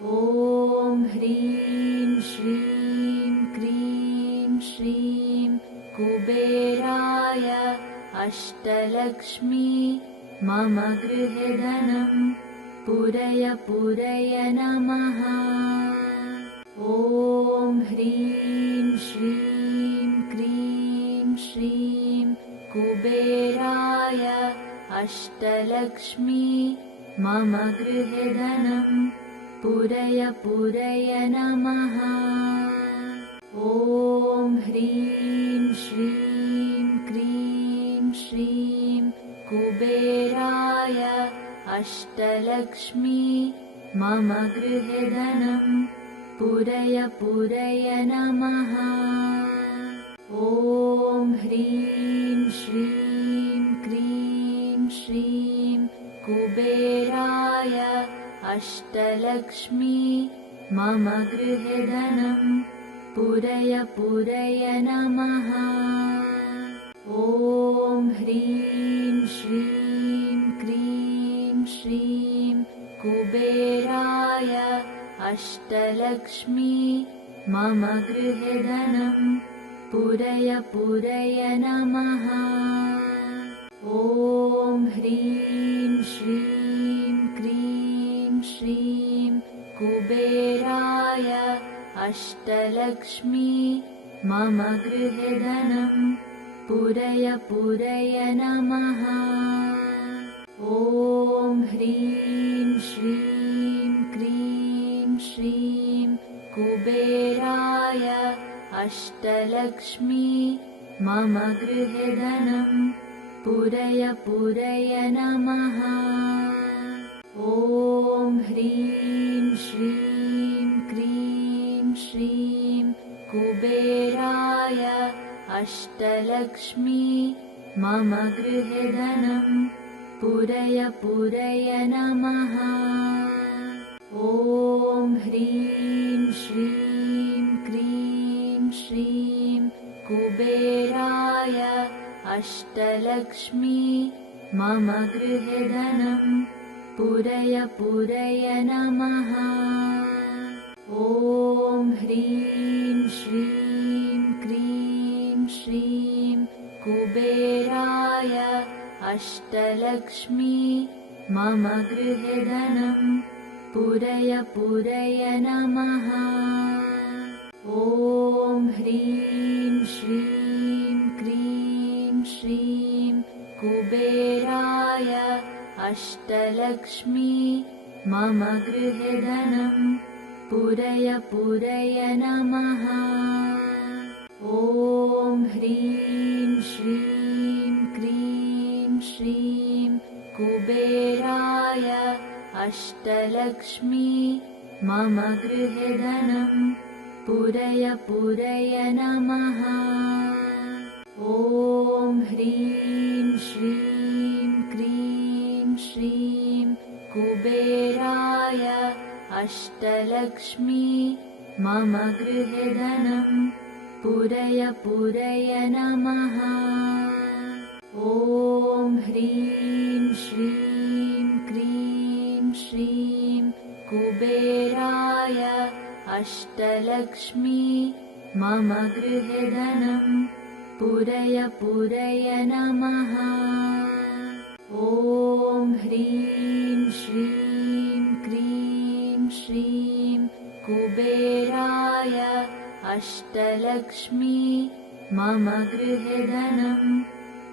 ॐ ह्रीं श्रीं क्रीं श्रीं कुबेराय अष्टलक्ष्मी मम गृहे धनं पूरय पूरय नमः। ॐ ह्रीं श्रीं क्रीं श्रीं कुबेराय अष्टलक्ष्मी मम गृहे धनं पूरय पूरय नमः। ॐ ह्रीं श्रीं क्रीं श्रीं कुबेराय अष्टलक्ष्मी मम गृहे धनं पूरय पूरय नमः। ॐ ह्रीं श्रीं क्रीं श्रीं कुबेराय अष्टलक्ष्मी मम गृहे धनं पूरय पूरय नमः। ॐ ह्रीं श्रीं क्रीं श्रीं कुबेराय अष्टलक्ष्मी मम गृहे धनं पूरय पूरय नमः। ॐ ह्रीं श्रीं क्रीं श्रीं कुबेराय अष्टलक्ष्मी मम गृहे धनं पूरय पूरय नमः। ॐ ह्रीं श्रीं क्रीं श्रीं कुबेराय अष्टलक्ष्मी मम गृहे धनं पूरय पूरय नमः। ॐ ह्रीं श्रीं क्रीं श्रीं कुबेराय अष्टलक्ष्मी मम गृहे धनं पूरय पूरय नमः। ॐ ह्रीं श्रीं क्रीं श्रीं कुबेराय अष्टलक्ष्मी मम गृहे धनं पूरय पूरय नमः। ॐ ह्रीं श्रीं क्रीं श्रीं कुबेराय अष्टलक्ष्मी मम गृहे धनं पूरय पूरय नमः। ॐ ह्रीं श्रीं क्रीं श्रीं कुबेराय अष्टलक्ष्मी मम गृहे धनं पूरय पूरय नमः। ॐ ह्रीं श्रीं क्रीं श्रीं कुबेराय अष्टलक्ष्मी मम गृहे धनं पूरय पूरय नमः। ॐ ह्रीं श्रीं क्रीं श्रीं कुबेराय अष्टलक्ष्मी मम गृहे धनं पूरय पूरय नमः। ॐ ह्रीं श्रीं क्रीं श्रीं कुबेराय अष्टलक्ष्मी मम गृहे धनं पूरय पूरय नमः। ॐ ह्रीं श्रीं क्रीं श्रीं कुबेराय अष्टलक्ष्मी मम गृहे धनं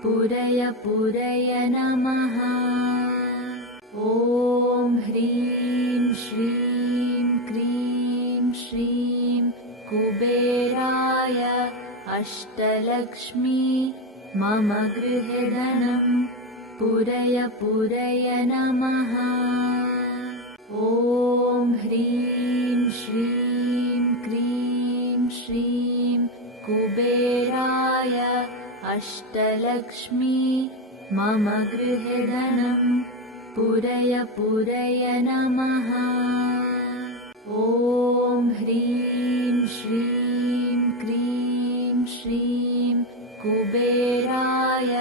पूरय पूरय नमः। ॐ ह्रीं श्रीं क्रीं श्रीं कुबेराय अष्टलक्ष्मी मम गृहे धनं पूरय पूरय नमः। ॐ ह्रीं श्रीं क्रीं श्रीं कुबेराय अष्टलक्ष्मी मम गृहे धनं पूरय पूरय नमः। ॐ ह्रीं श्रीं क्रीं श्रीं कुबेराय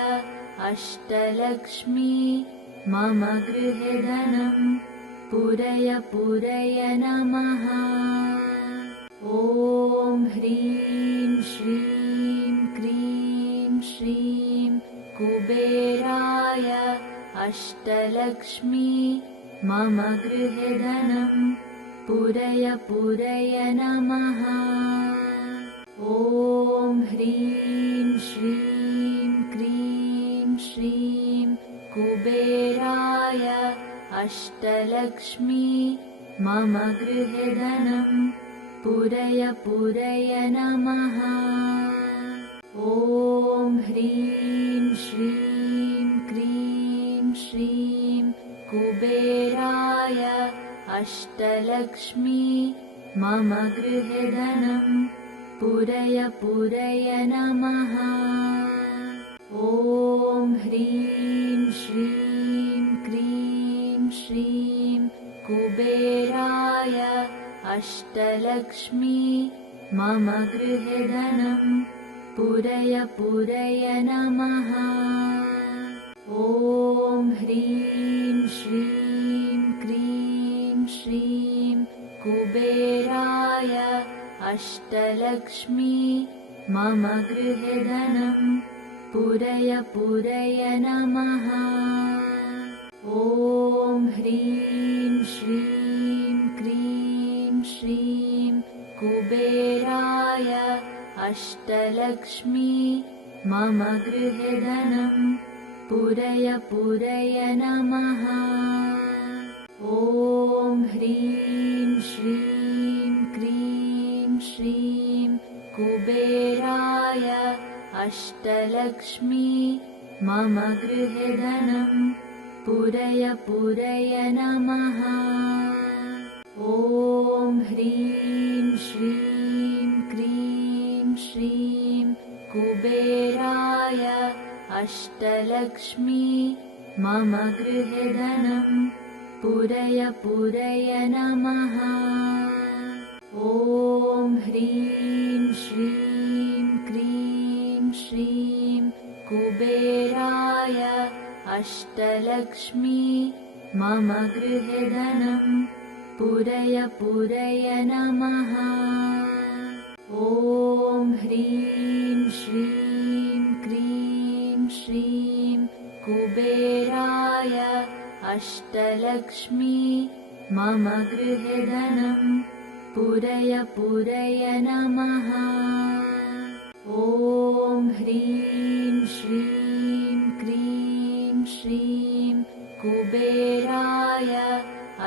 अष्टलक्ष्मी मम गृहे धनं पुरय पुरय नमः। ॐ ह्रीं श्रीं क्रीं श्रीं कुबेराय अष्टलक्ष्मी मम गृहे धनं पुरय पुरय नमः। ॐ ह्रीं श्रीं क्रीं श्रीं कुबेराय अष्टलक्ष्मी मम गृहे धनं पुरय पुरय नमः। ॐ ह्रीं श्रीं क्रीं श्रीं कुबेराय अष्टलक्ष्मी मम गृहे धनं पुरय पुरय नमः। ॐ ह्रीं श्रीं क्रीं श्रीं कुबेराय अष्टलक्ष्मी मम गृहे धनं पुरय पुरय नमः। ॐ ह्रीं श्रीं क्रीं श्रीं कुबेराय अष्टलक्ष्मी मम गृहे धनं पुरय पुरय नमः। ॐ ह्रीं श्रीं क्रीं श्रीं कुबेराय अष्टलक्ष्मी मम गृहे धनं पुरय पुरय नमः। ॐ ह्रीं श्रीं क्रीं श्रीं कुबेराय अष्टलक्ष्मी मम गृहे धनं पुरय पुरय नमः। ॐ ह्रीं श्रीं क्रीं श्रीं कुबेराय अष्टलक्ष्मी मम गृहे धनं पुरय पुरय नमः। ॐ ह्रीं श्रीं क्रीं श्रीं कुबेराय अष्टलक्ष्मी मम गृहे धनं पुरय पुरय नमः। ॐ ह्रीं श्रीं क्रीं श्रीं कुबेराय अष्टलक्ष्मी मम गृहे धनं पुरय पुरय नमः। ॐ ह्रीं श्रीं क्रीं श्रीं कुबेराय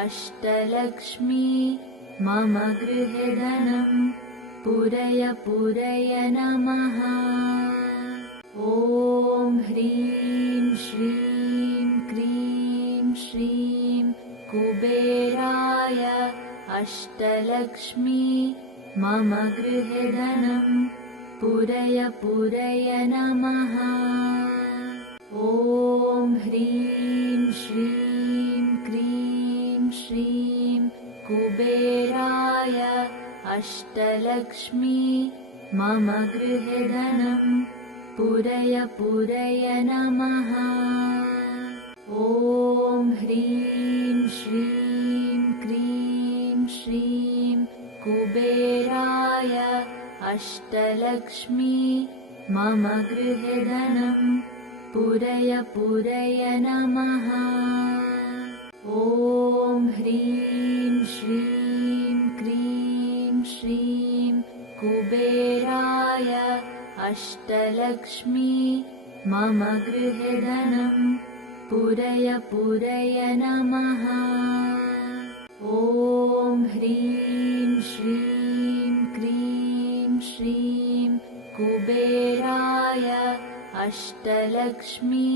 अष्टलक्ष्मी मम गृहे धनं पुरय पुरय नमः। ॐ ह्रीं श्रीं क्रीं श्रीं कुबेराय अष्टलक्ष्मी मम गृहे धनं पुरय पुरय नमः। ॐ ह्रीं श्रीं क्रीं श्रीं कुबेराय अष्टलक्ष्मी मम गृहे धनं पुरय पुरय नमः। ॐ ह्रीं श्रीं क्रीं श्रीं कुबेराय अष्टलक्ष्मी मम गृहे धनं पुरय पुरय नमः। ॐ ह्रीं श्रीं क्रीं श्रीं कुबेराय अष्टलक्ष्मी मम गृहे धनं पुरय पुरय नमः। ॐ ह्रीं श्रीं क्रीं श्रीं कुबेराय अष्टलक्ष्मी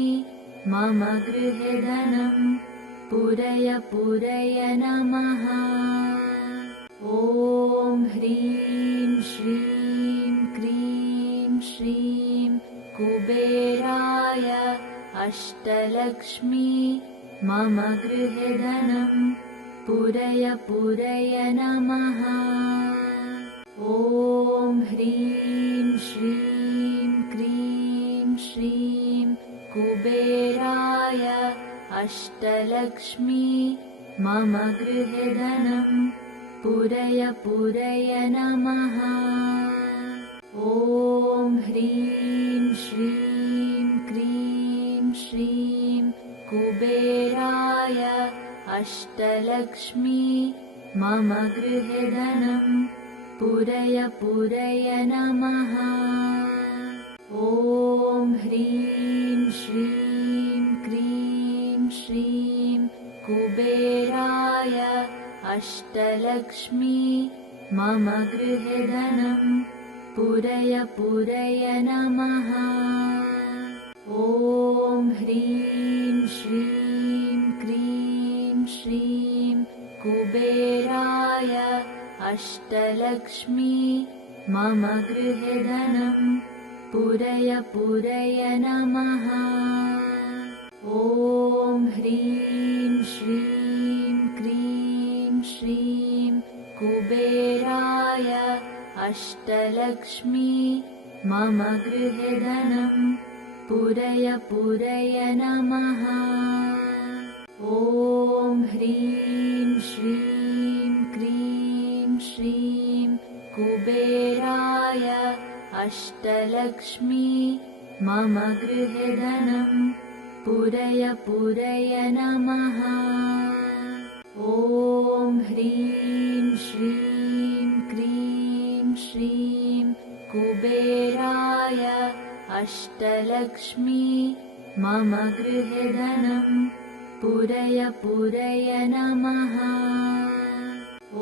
मम गृहे धनं पुरय पुरय नमः। ॐ ह्रीं श्रीं क्रीं श्रीं कुबेराय अष्टलक्ष्मी मम गृहे धनं पुरय पुरय नमः। ॐ ह्रीं श्रीं क्रीं श्रीं कुबेराय अष्टलक्ष्मी मम गृहे धनं पूरय पूरय नमः। ॐ ह्रीं श्रीं क्रीं श्रीं कुबेराय अष्टलक्ष्मी मम गृहे धनं पूरय पूरय नमः। ॐ ह्रीं श्रीं क्रीं श्रीं कुबेराय अष्टलक्ष्मी मम गृहे धनं पूरय पूरय नमः। ॐ ह्रीं श्रीं क्रीं श्रीं कुबेराय अष्टलक्ष्मी मम गृहे धनं पूरय पूरय नमः। ॐ ह्रीं श्रीं क्रीं श्रीं कुबेराय अष्टलक्ष्मी मम गृहे धनं पूरय पूरय नमः। ॐ ह्रीं श्रीं क्रीं श्रीं कुबेराय अष्टलक्ष्मी मम गृहे धनं पूरय पूरय नमः। ॐ ह्रीं श्रीं क्रीं श्रीं कुबेराय अष्टलक्ष्मी मम गृहे धनं पूरय पूरय नमः।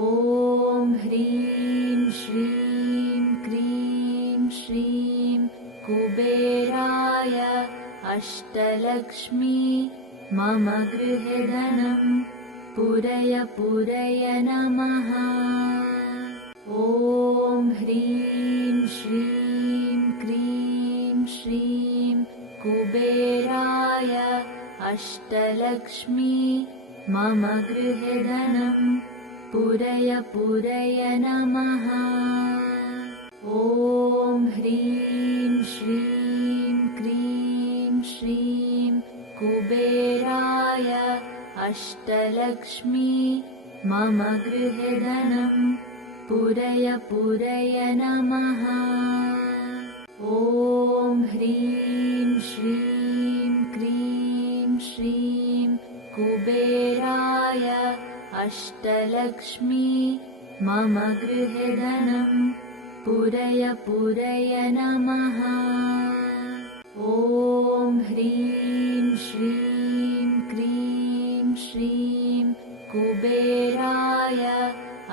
ॐ ह्रीं श्रीं क्रीं श्रीं कुबेराय अष्टलक्ष्मी मम गृहे धनं पूरय पूरय नमः। ॐ ह्रीं श्रीं क्रीं श्रीं कुबेराय अष्टलक्ष्मी मम गृहे धनं पूरय पूरय नमः। ॐ ह्रीं श्रीं क्रीं श्रीं कुबेराय अष्टलक्ष्मी मम गृहे धनं पूरय पूरय नमः। ॐ ह्रीं श्रीं क्रीं श्रीं कुबेराय अष्टलक्ष्मी मम गृहे धनं पूरय पूरय नमः। ॐ ह्रीं श्रीं क्रीं श्रीं कुबेराय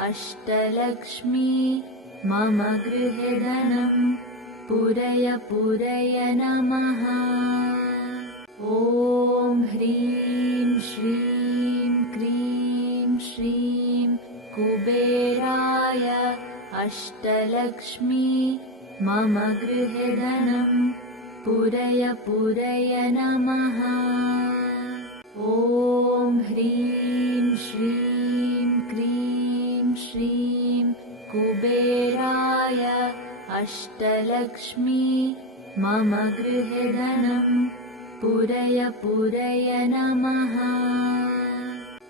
अष्टलक्ष्मी मम गृहे धनं पूरय पूरय नमः। ॐ ह्रीं श्रीं क्रीं श्रीं कुबेराय अष्टलक्ष्मी मम गृहे धनं पूरय पूरय नमः। ॐ ह्रीं श्रीं क्रीं श्रीं कुबेराय अष्टलक्ष्मी मम गृहे धनं पूरय पूरय नमः।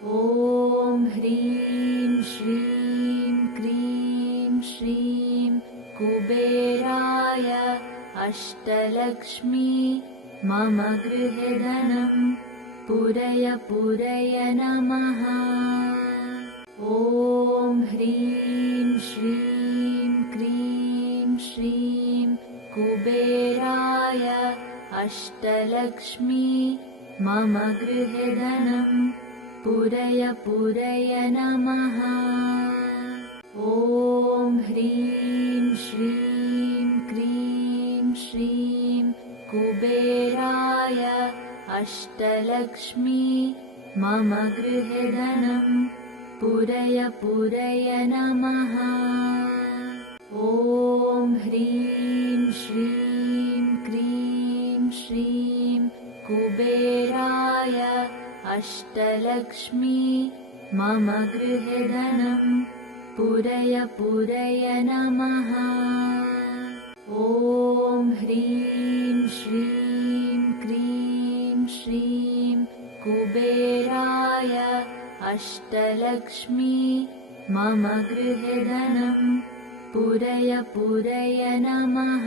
ॐ ह्रीं श्रीं क्रीं श्रीं कुबेराय अष्टलक्ष्मी मम गृहे धनं पूरय पूरय नमः। ॐ ह्रीं श्रीं क्रीं श्रीं कुबेराय अष्टलक्ष्मी मम गृहे धनं पूरय पूरय नमः। ॐ ह्रीं श्रीं क्रीं श्रीं कुबेराय अष्टलक्ष्मी मम गृहे धनं पूरय पूरय नमः। ॐ ह्रीं श्रीं क्रीं श्रीं कुबेराय अष्टलक्ष्मी मम गृहे धनं पूरय पूरय नमः। ॐ ह्रीं श्रीं क्रीं श्रीं कुबेराय अष्टलक्ष्मी मम गृहे धनं पूरय पूरय नमः।